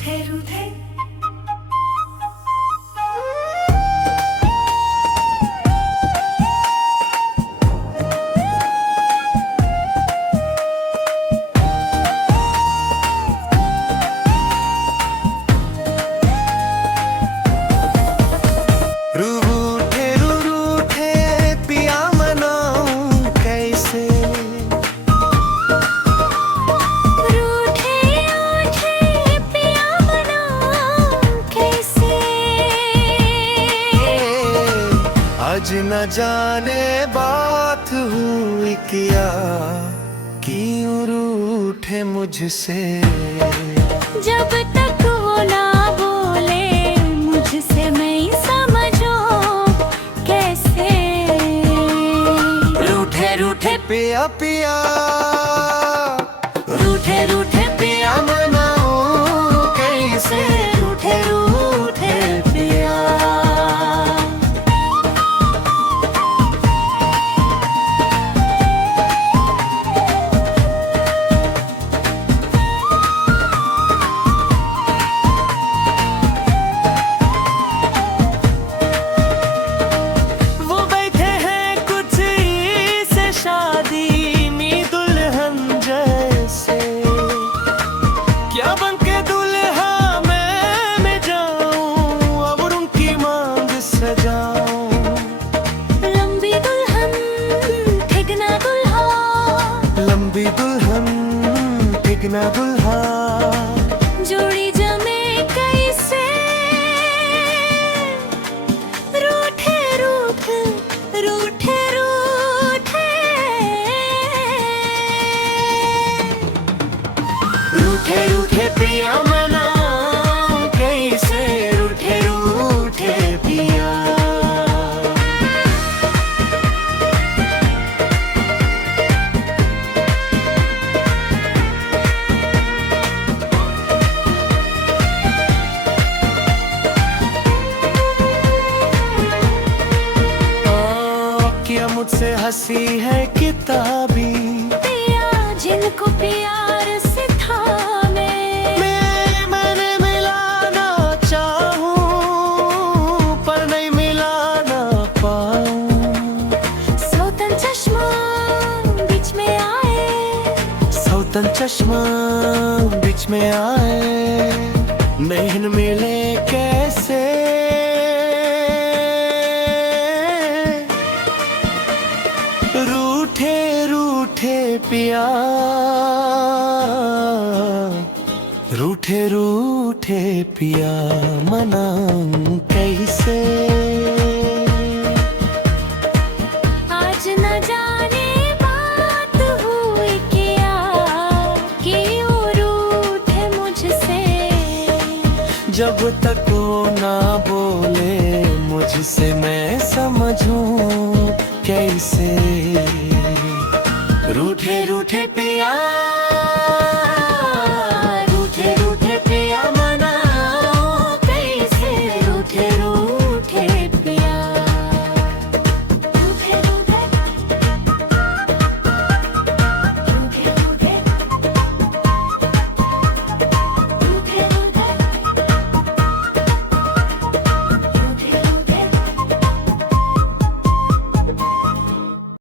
रूठे रूठे रूठे रूठे पिया मनाऊं कैसे, रूठे रूठे पिया मनाऊं कैसे। आज न जाने बात हुई क्या, क्यों रूठे मुझसे। जब तक वो ना बोले मुझसे मैं समझूं कैसे। रूठे रूठे पिया पिया रूठे रूठे पिया मनाऊं कैसे, रूठे रूठे पिया। वो बैठे हैं कुछ ही से शादी में दुल्हन जैसे। क्या बनके दुल्हा मैं जाऊं, अब उनकी मांग सजाऊं। लंबी दुल्हन ठिकना दुल्हा, लंबी दुल्हन टिकना दुल्हा, जोड़ी जमे कैसे। रूठे रूठे रूठे रूठे रूठे रूठे पिया मनाऊं कैसे, रूठे रूठे पिया। क्या मुझसे हंसी है किताबी, पिया जिनको प्यार से थामे। मैंने मिलाना चाहूं पर नहीं मिलाना पाऊं। सौतन चश्मा बीच में आए, सौतन चश्मा बीच में आए, नहीं मिले कैसे। रूठे रूठे पिया, रूठे रूठे पिया मनाऊं कैसे। आज न जाने बात हुई क्या, क्यों रूठे मुझसे। जब तक वो ना बोले मुझसे मैं समझूं कैसे। रूठे रूठे पिया।